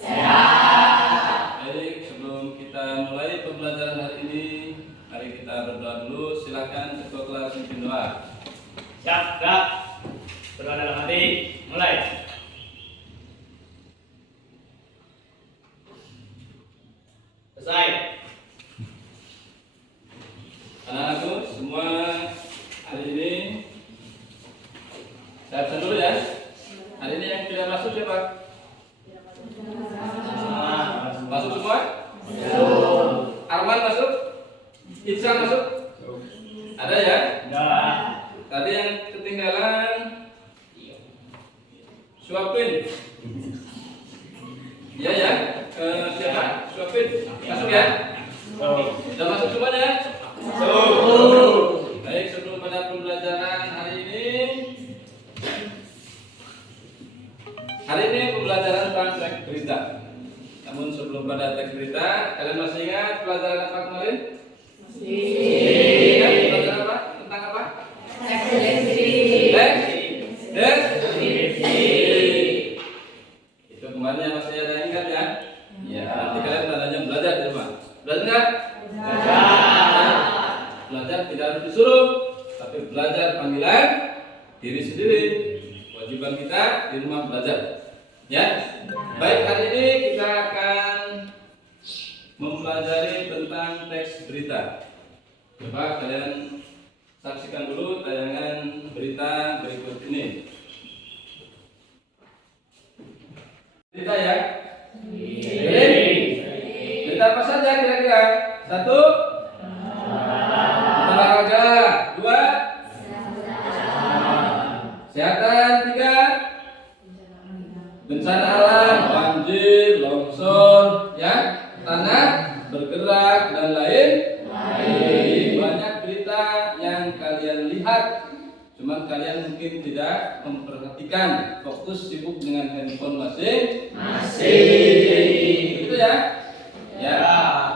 Sehat. Baik, sebelum kita mulai pembelajaran hari ini, mari kita berdoa dulu. Silakan ketua kelas pimpin doa. Siap, gerak. Berdoa dalam hati. Mulai. Selesai. Anak-anakku semua hari ini saya absen dulu ya. Hari ini yang tidak masuk siapa? Semua. Masuk semua? Arman masuk? Iksan masuk? Ada ya? Udah. Tadi yang ketinggalan suapin. Iya ya? Siapa? Suapin. Masuk ya? Sudah masuk semuanya? Baik, sebelum pada pembelajaran hari ini pembelajaran tentang teks berita. Namun sebelum pada teks berita, kalian masih ingat pelajaran apa kemarin? Ingat pelajaran apa? Tentang apa? Teks deskripsi. Itu kemarin yang masih ada yang ingat ya? Ya, nanti kalian tandanya belajar di rumah. Belajar nggak? Belajar tidak harus disuruh, tapi belajar panggilan diri sendiri. Kewajiban kita di rumah belajar. Ya? Baik, hari ini kita akan mempelajari tentang teks berita. Coba kalian saksikan dulu tayangan berita berikut ini. Berita ya? Berita apa saja kira-kira? Satu, olahraga. Dua, kesehatan. Tiga, bencana alam, banjir, longsor, ya, tanah bergerak dan lain. Banyak berita yang kalian lihat, cuma kalian mungkin tidak memperhatikan, fokus sibuk dengan handphone masing-masing. Itu ya. Ya,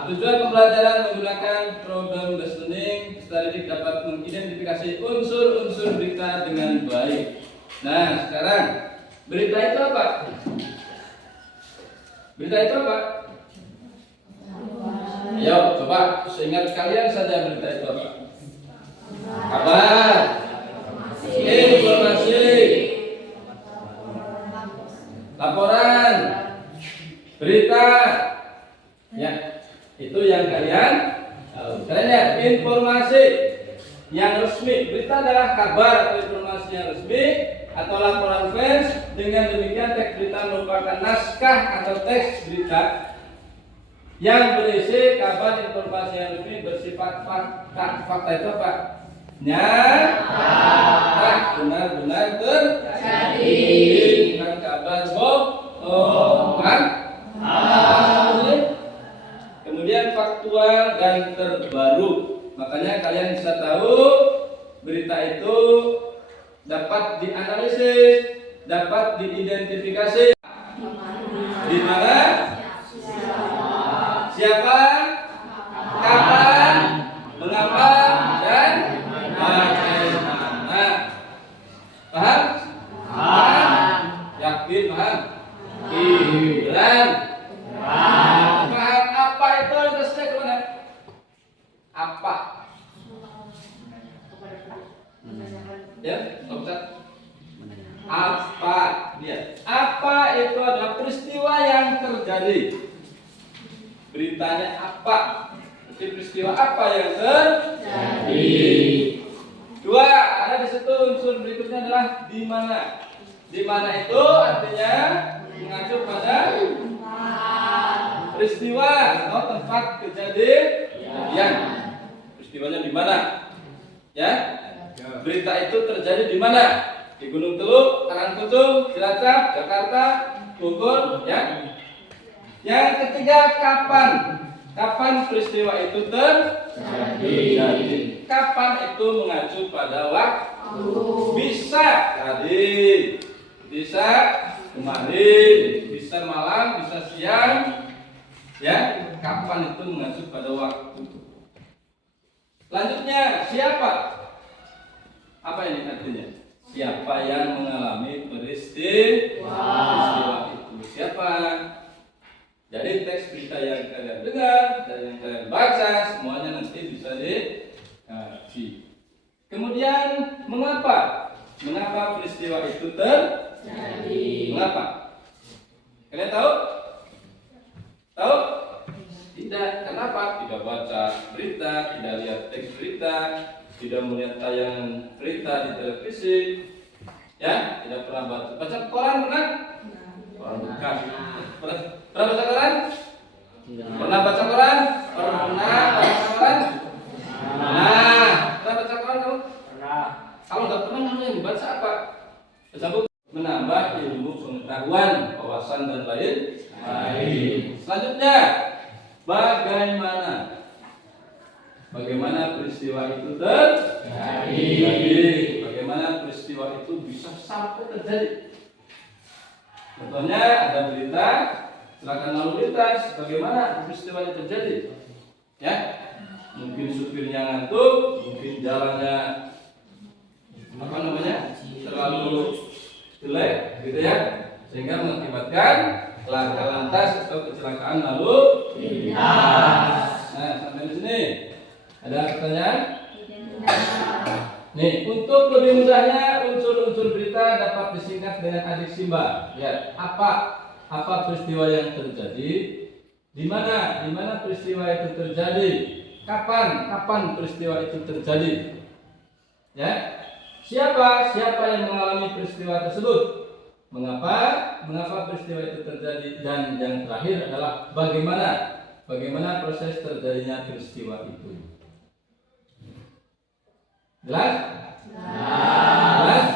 tujuan pembelajaran menggunakan program listening setelah ini dapat mengidentifikasi unsur-unsur berita dengan baik. Nah, sekarang berita itu apa? Berita itu apa? Ayo, coba seingat kalian saja berita itu apa? Kabar, informasi, laporan, berita. Ya, itu yang kalian tahu. Kalian lihat informasi yang resmi. Berita adalah kabar atau informasi yang resmi atau laporan pers. Dengan demikian teks berita merupakan naskah atau teks berita yang berisi kabar informasi yang resmi bersifat fakta. Fakta itu apa? Nyata, benar-benar terjadi, bukan kabar bohong. Kemudian faktual dan terbaru. Makanya kalian bisa tahu berita itu dapat dianalisis, dapat diidentifikasi. Di mana? Siapa? Kapan? Mengapa? Dan bagaimana? Paham? Paham? Yakin paham? Gibran. Paham apa itu interestnya kemana? Apa? Ya, Ustaz. Apa dia? Apa itu adalah peristiwa yang terjadi. Beritanya apa? Jadi peristiwa apa yang terjadi? Dua, ada di situ unsur berikutnya adalah di mana. Di mana itu artinya mengacu pada peristiwa atau tempat kejadian. Peristiwanya di mana? Ya? Berita itu terjadi di mana? Di Gunung Teluk, Karangkutung, Cilacap, Jakarta, Bogor, ya. Yang ketiga, kapan? Kapan peristiwa itu terjadi? Kapan itu mengacu pada waktu? Bisa tadi, bisa kemarin, bisa malam, bisa siang. Ya, kapan itu mengacu pada waktu? Selanjutnya, siapa? Apa ini artinya? Siapa yang mengalami peristiwa itu? Siapa? Jadi teks berita yang kalian dengar dan yang kalian baca semuanya nanti bisa dikaji. Kemudian mengapa peristiwa itu terjadi? Mengapa? Kalian tahu? Tahu? Tidak. Kenapa? Tidak baca berita, tidak lihat teks berita, tidak melihat tayangan berita di televisi, ya, tidak pernah baca koran, pernah? Koran bukan. Pernah baca koran? Pernah baca koran? Pernah baca koran? Nah, pernah baca koran kamu? Pernah. Kalau nggak pernah, kamu yang dibaca apa? Baca buku. Menambah ilmu pengetahuan, wawasan dan lain. Selanjutnya, bagaimana peristiwa itu terjadi? Bagaimana peristiwa itu bisa sampai terjadi? Contohnya ada berita kecelakaan lalu lintas, bagaimana peristiwanya terjadi? Ya, mungkin supirnya ngantuk, mungkin jalannya terlalu jelek, gitu ya, sehingga mengakibatkan laka lantas atau kecelakaan lalu lintas. Nah, sampai di sini ada pertanyaan? Nih, untuk lebih mudahnya unsur-unsur berita dapat disingkat dengan adik Simba. Ya, apa peristiwa yang terjadi? Di mana peristiwa itu terjadi? Kapan peristiwa itu terjadi? Ya, siapa yang mengalami peristiwa tersebut? Mengapa peristiwa itu terjadi? Dan yang terakhir adalah bagaimana proses terjadinya peristiwa itu? Jelas? Jelas?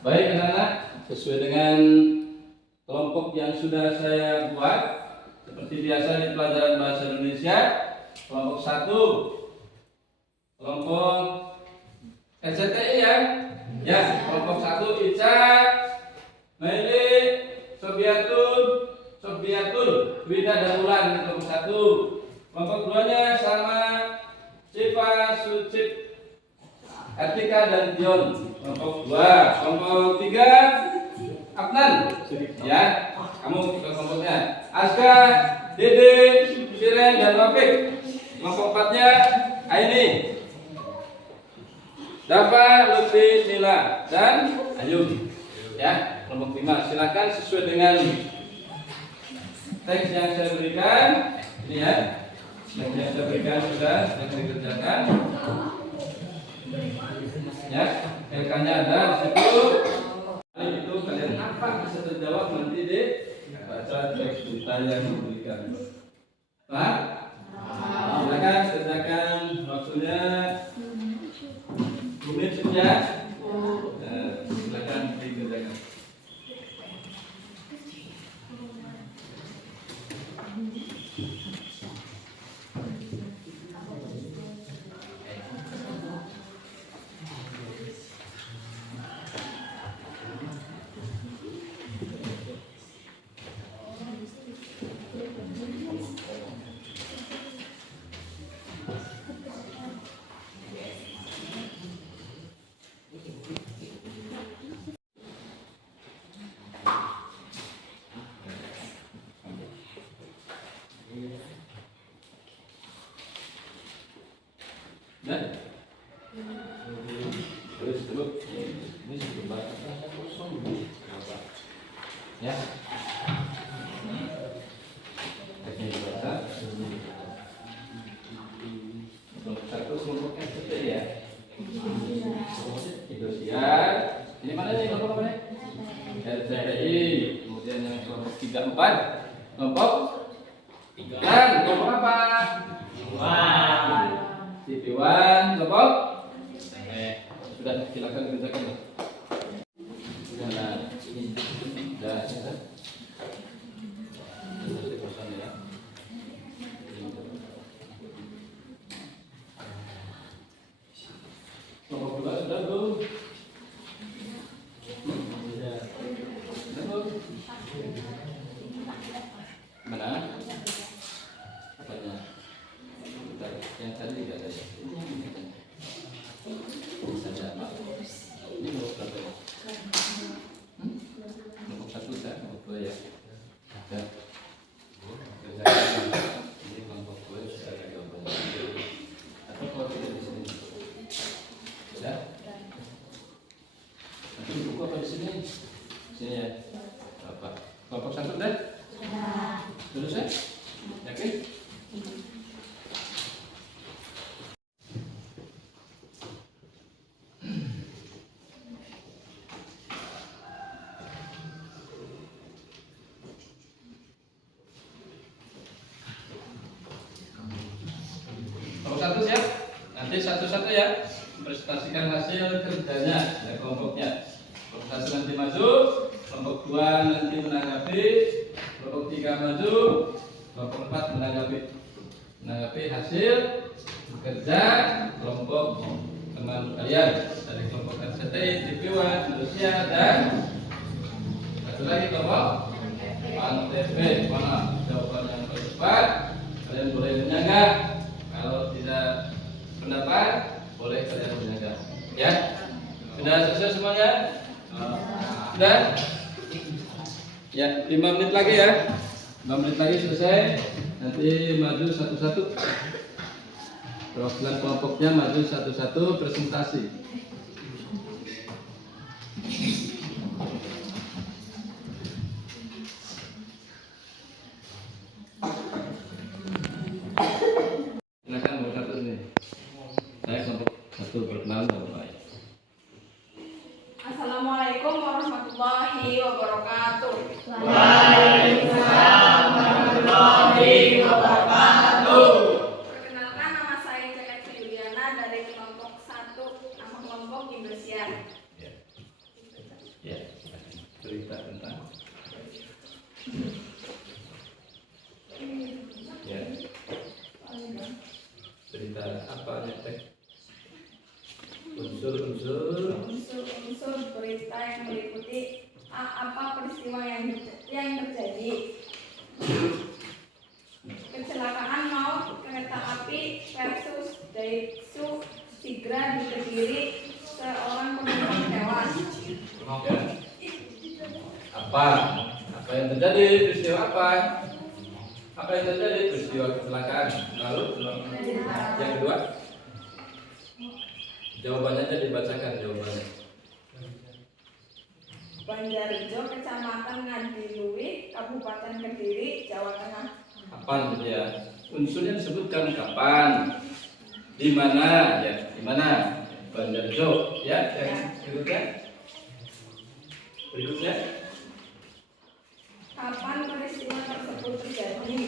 Baik anak-anak, sesuai dengan kelompok yang sudah saya buat, seperti biasa di pelajaran bahasa Indonesia, kelompok 1, kelompok RCTI ya. Ya, kelompok 1 Ica, Meli, Sobiatul, Wida dan Ulan di kelompok 1. Kelompok 2-nya sama Siva, Sucip, Atika dan Dion. Kelompok 2. Kelompok 3 Afnan. Ya, kamu ikut kelompoknya. Aska, Dede, Siren dan Rafiq. Kelompok 4-nya Aini, Dafa, Lutfi, Nila dan Ayu. Ya, kelompok 5. Silakan sesuai dengan teks yang saya berikan. Ini ya, teks yang saya berikan sudah dikerjakan. Ya, LK-nya ada di situ. Itu kalian apa bisa terjawab nanti deh baca teks berita yang diberikan. Nah, silakan kerjakan waktunya. Menit sudah. Silakan dikerjakan. Dan terus ini sudah kosong ya. Teknik bahasa untuk 1 kelompok ST ya. Indosiar. Ini mana nih kelompok apa nih? RCTI. Kemudian yang kelompok 3 4 kelompok 3 kelompok apa? TV1 kelompok sudah silakan kerjakan. Nah, ini sudah ya. Kelompok 2 sudah belum? Mana? Apanya? Yang tadi tidak ada ya? Ada apa? Ini nomor berapa ya? Nomor 1 kan? Nomor 2 ya? Ada. sudah? Terus ya? Yakin? Kelompok satu siap? Nanti satu-satu ya. Presentasikan hasil kerjanya dari kelompoknya. Kelompok satu nanti maju, kelompok dua nanti menanggapi, kelompok tiga maju, kelompok empat menanggapi hasil kerja kelompok teman kalian dari kelompok RCTI, TP1, Indonesia dan satu lagi kelompok ANTB. Mana jawaban yang tepat? Kalian boleh menyanggah. Kalau tidak pendapat, boleh kalian menyanggah. Ya, sudah selesai semuanya? Sudah? Ya, 5 menit lagi ya. 5 menit lagi selesai. Nanti maju satu-satu. Perwakilan kelompoknya maju satu-satu presentasi. Silakan nomor satu ini. Saya kelompok satu perkenalan dengan baik. Assalamualaikum warahmatullahi wabarakatuh. Waalaikumsalam warahmatullahi wabarakatuh. Perkenalkan, nama saya Ceket Juliana dari kelompok 1, nama kelompok Indosiar. Ya. Ya. Cerita tentang. Ya. Cerita apa aja teh? Unsur-unsur. Unsur-unsur berita yang meliputi apa peristiwa yang terjadi. Kecelakaan maut kereta api versus Daihatsu Sigra di Kediri, seorang penumpang tewas. Ya. Apa yang terjadi? Peristiwa apa? Apa yang terjadi? Peristiwa kecelakaan. Lalu yang kedua, jawabannya aja dibacakan jawabannya. Banjarjo, Kecamatan Ngadiluih, Kabupaten Kediri, Jawa Tengah. Kapan gitu ya? Unsurnya disebutkan kapan, di mana ya? Di mana? Banjarjo ya. Yang berikutnya. Kapan peristiwa tersebut terjadi?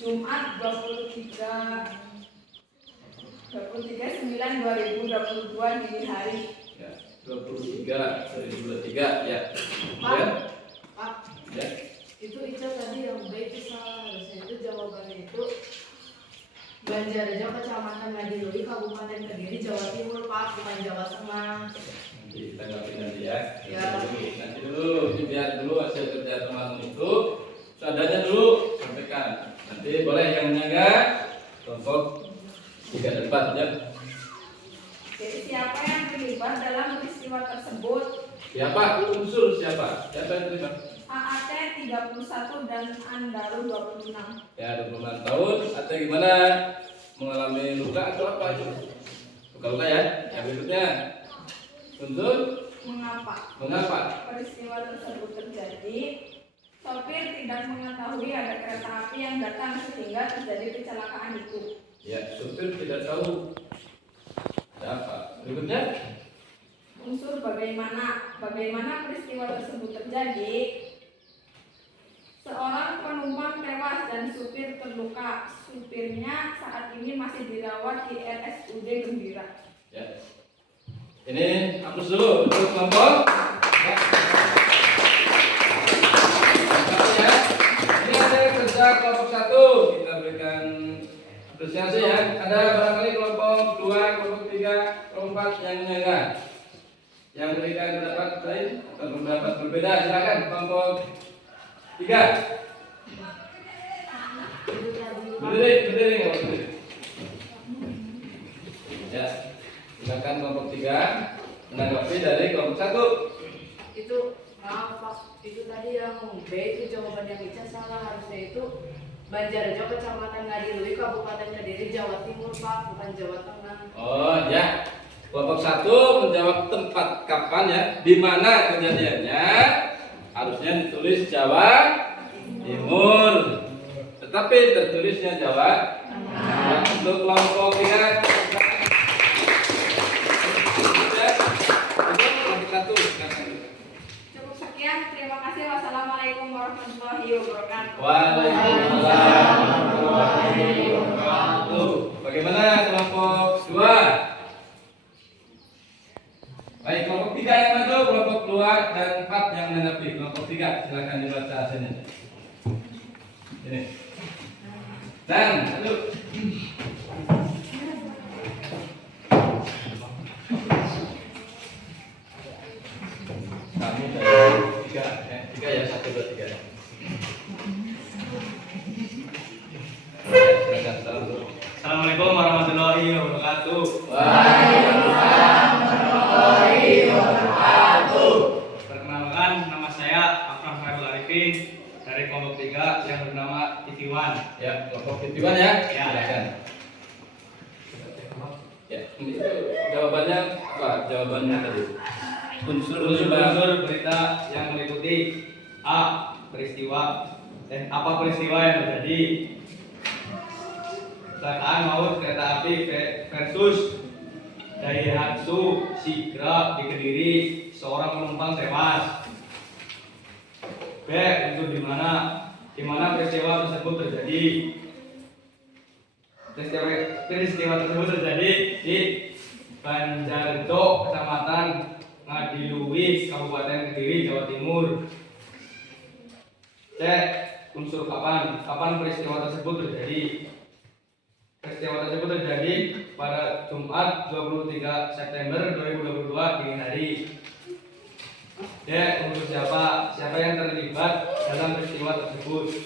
Jumat 23/9/2022 dini hari. Ya, 23/2023 ya. Ya. Pak, Ya. itu Ica tadi yang baik itu salah, harusnya itu jawabannya itu Banjarjo, Kecamatan Ngadiluih, Kabupaten Kediri, Jawa Timur, Pak, bukan Jawa Tengah. Nanti tanggapi nanti ya. Ya. Nanti dulu, ini biar dulu hasil kerja teman itu seadanya dulu sampaikan. Nanti boleh yang menyaga kelompok 3 dan 4 ya. Jadi siapa yang terlibat dalam peristiwa tersebut? Siapa? Unsur siapa? Siapa yang terlibat? AAT 31 dan Andaru 26. Ya, 26 tahun. Atau gimana? Mengalami luka atau apa itu? Luka-luka ya. Yang berikutnya unsur Mengapa peristiwa tersebut terjadi? Sopir tidak mengetahui ada kereta api yang datang sehingga terjadi kecelakaan itu. ya, supir tidak tahu. Siapa? Berikutnya Unsur bagaimana peristiwa tersebut terjadi? Seorang penumpang tewas dan supir terluka. Supirnya saat ini masih dirawat di RSUD Gembira. ya. Ini hapus dulu untuk kelompok. Ya. Ya. Ini ada kerja kelompok 1. Kita berikan apresiasi ya. Ada barangkali kelompok 2, kelompok 3, kelompok 4 yang menyaga. Yang berikan pendapat lain atau pendapat berbeda, silakan kelompok 3. Berdiri nggak berdiri? Ya, silakan kelompok 3 menanggapi dari kelompok 1. Itu maaf Pak, itu tadi yang B itu jawaban yang Ica salah, harusnya itu Banjarjo, Kecamatan Ngadiluih, Kabupaten Kediri, Jawa Timur, Pak, bukan Jawa Tengah. Oh ya, kelompok 1 menjawab tempat kapan ya, di mana kejadiannya. Harusnya ditulis Jawa Timur, tetapi tertulisnya Jawa Tengah. Untuk kelompok 3 Cukup sekian, terima kasih. Wassalamualaikum warahmatullahi wabarakatuh. Waalaikumsalam warahmatullahi wabarakatuh. Bagaimana kelompok 2? Baik, kelompok 3 yang maju, kelompok 2 dan 4 yang menanggapi. Kelompok 3 silakan dibaca hasilnya. Ini. Dan maju. Kami dari 3 ya 1 2 3. Silakan salam dulu. Assalamualaikum warahmatullahi wabarakatuh. Waalaikumsalam warahmatullahi wabarakatuh. Perkenalkan, nama saya Afran Fairul Arifin dari kelompok 3 yang bernama Titiwan. Ya, kelompok titiwan ya. Ya. Silakan. Ya, ini jawabannya apa? Jawabannya tadi. Unsur-unsur berita yang meliputi A. Apa peristiwa yang terjadi? Kecelakaan maut kereta api versus Daihatsu Sigra di Kediri, seorang penumpang tewas. B. Unsur di mana peristiwa tersebut terjadi. Peristiwa tersebut terjadi di Banjarjo, Kecamatan Ngadiluwi, Kabupaten Kediri, Jawa Timur. C. Unsur kapan peristiwa tersebut terjadi. Peristiwa tersebut terjadi pada Jumat 23 September 2022 dini hari. D. Unsur siapa yang terlibat dalam peristiwa tersebut.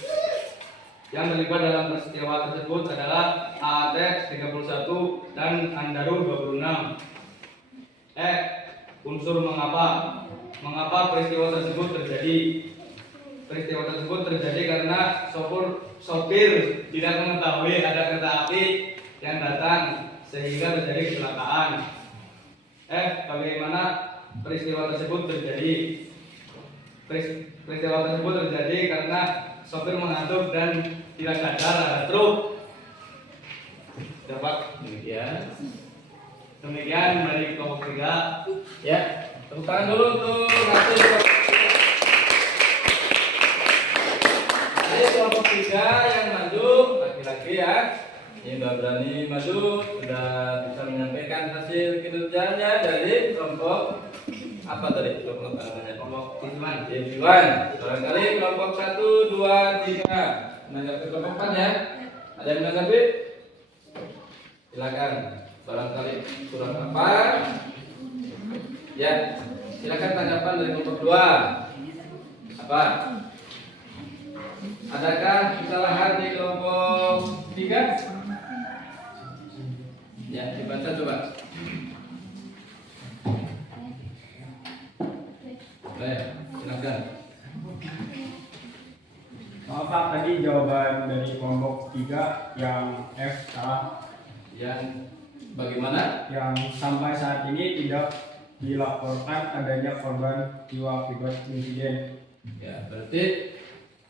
Yang terlibat dalam peristiwa tersebut adalah AAT 31 dan Andaru 26. E. Unsur mengapa peristiwa tersebut terjadi. Peristiwa tersebut terjadi karena sopir tidak mengetahui ada kereta api yang datang sehingga terjadi kecelakaan. F. Bagaimana peristiwa tersebut terjadi? Peristiwa tersebut terjadi karena sopir mengantuk dan tidak sadar ada truk. Dapat demikian dari kelompok 3. Ya, tepuk tangan dulu untuk hasil kelompok 3 yang maju, laki-laki ya. Ini sudah berani maju, sudah bisa menyampaikan hasil kinerjanya dari kelompok apa tadi? Kelompok namanya? Kelompok Titiwan. Titiwan. Barangkali kelompok 1, 2, 3 menanggapi kelompok 4 ya. Ada yang menanggapi? Silakan. Barangkali kurang apa? Ya, silakan tanggapan dari kelompok 2. Apa? Adakah kesalahan di kelompok 3? Ya, dibaca coba. Baik, silakan. Maaf Pak, tadi jawaban dari kelompok 3 yang F salah. Yang bagaimana? Yang sampai saat ini tidak dilaporkan adanya korban jiwa akibat insiden. Ya, berarti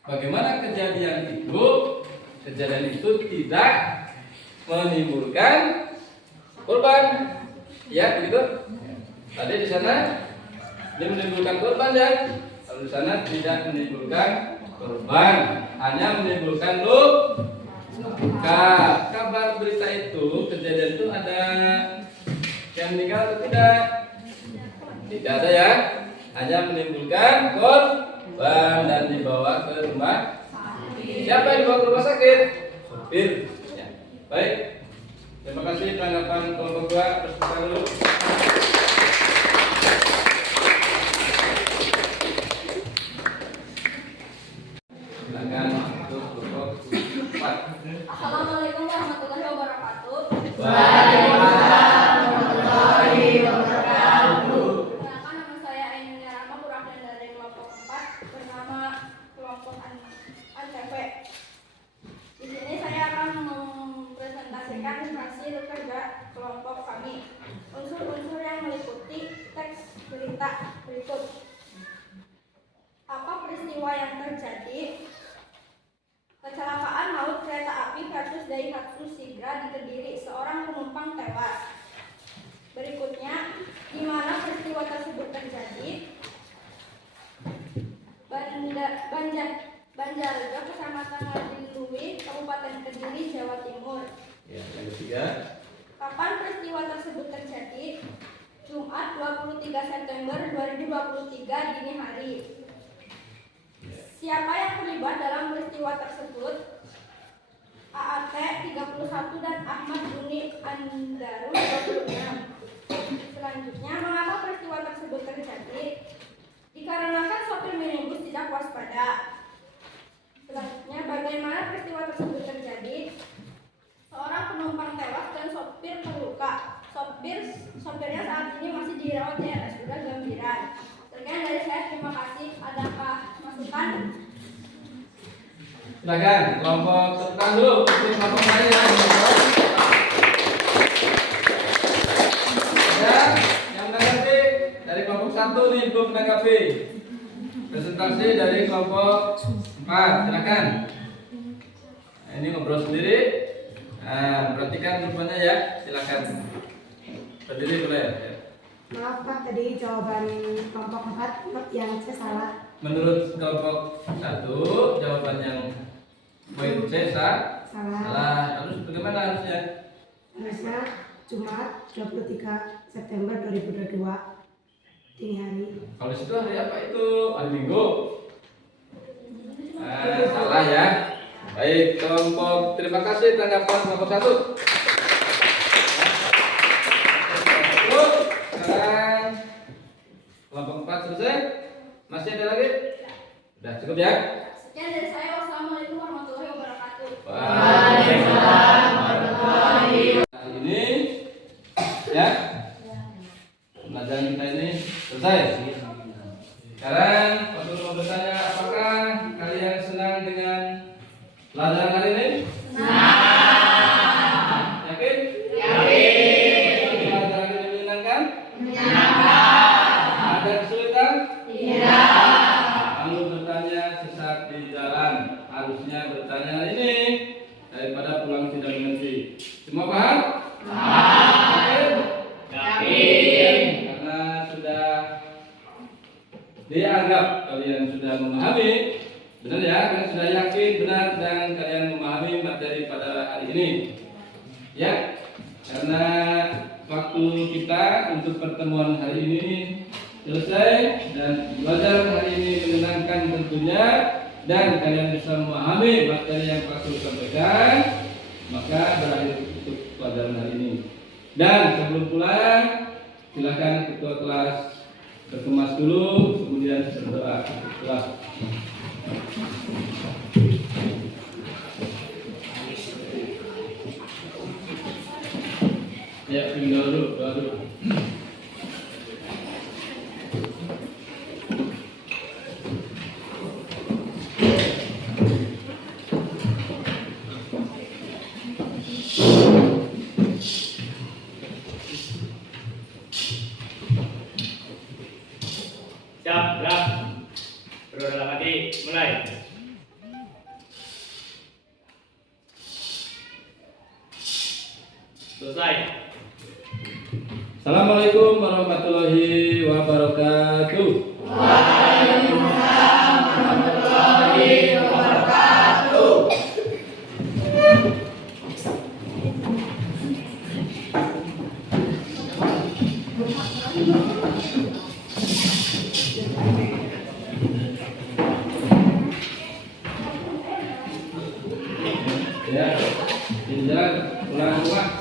bagaimana kejadian itu? Kejadian itu tidak menimbulkan korban. Ya, begitu. Tadi di sana dia menimbulkan korban ya. Kalau di sana tidak menimbulkan korban, hanya menimbulkan luka. Kabar berita itu, kejadian itu ada yang meninggal atau tidak? Tidak ada ya. Hanya menimbulkan korban dan dibawa ke rumah. Siapa yang dibawa ke rumah sakit? Sopir. Ya. Baik. Terima kasih tanggapan kelompok 2. Terus kita dulu. Silakan untuk kelompok 4. Assalamualaikum warahmatullahi wabarakatuh. Waalaikumsalam warahmatullahi wabarakatuh. Perkenalkan, nama saya Ainun Rama, perwakilan dari kelompok 4 bernama kelompok ACV. Di sini saya akan mempresentasikan hasil kerja kelompok kami. Unsur-unsur yang meliputi teks berita berikut. Apa tewas. Berikutnya, di mana peristiwa tersebut terjadi? Banjarjo, Kecamatan Ngadilui, Kabupaten Kediri, Jawa Timur. Ya, yang ketiga. Kapan peristiwa tersebut terjadi? Jumat 23 September 2023 dini hari. Siapa yang terlibat dalam peristiwa tersebut? AAT 31 dan Ahmad Buni Andaru 26. Selanjutnya, mengapa peristiwa tersebut terjadi? Dikarenakan sopir minibus tidak waspada. Selanjutnya, bagaimana peristiwa tersebut terjadi? Seorang penumpang tewas dan sopir terluka. Sopirnya saat ini masih dirawat di RSUD Gambiran. Sekian dari saya, terima kasih. Adakah masukan? Silakan kelompok tentang dulu untuk kelompok lain yang ya, yang menanggapi dari kelompok 1 nih untuk menanggapi presentasi dari kelompok 4. Silakan. Nah, ini ngobrol sendiri. Nah, perhatikan rupanya ya. Silakan. Berdiri boleh. Ya. Maaf Pak, tadi jawaban kelompok 4 yang C salah. Menurut kelompok 1 jawaban yang poin C salah. Harus bagaimana harusnya? Harusnya Jumat 23 September 2022 dini hari. Kalau di situ hari apa itu? Hari Minggu. Nah, salah ya. Baik, kelompok terima kasih tanggapan kelompok 1. Sekarang kelompok 4 selesai. Masih ada lagi? Sudah cukup ya? Sekian dari saya. Wassalamualaikum warahmatullahi wabarakatuh. Waalaikumsalam warahmatullahi wabarakatuh. Hari ini ya. Pelajaran kita ini selesai. Sekarang Pak Guru mau bertanya, apakah kalian senang dengan pelajaran hari ini? Senang. Yakin? Yakin. Pelajaran ini menyenangkan? Menyenangkan. Ada kesulitan? Tidak. Lalu bertanya sesat di jalan, harusnya bertanya hari ini daripada pulang tidak mengerti. Semua paham? Paham. Yakin. Karena sudah dianggap kalian sudah memahami, benar ya? Kalian sudah yakin benar dan kalian memahami materi pada hari ini. Ya, karena waktu kita untuk pertemuan hari ini selesai dan belajar hari ini menyenangkan tentunya dan kalian bisa memahami materi yang Pak Guru sampaikan, maka berakhir untuk pelajaran hari ini. Dan sebelum pulang, silakan ketua kelas berkemas dulu, kemudian berdoa kelas. Ya, tinggal dulu, doa dulu. Siap, gerak. Berdua dalam hati, mulai. Selesai. Assalamualaikum warahmatullahi wabarakatuh. Waalaikumsalam warahmatullahi wabarakatuh. Ya, di jalan pulang rumah.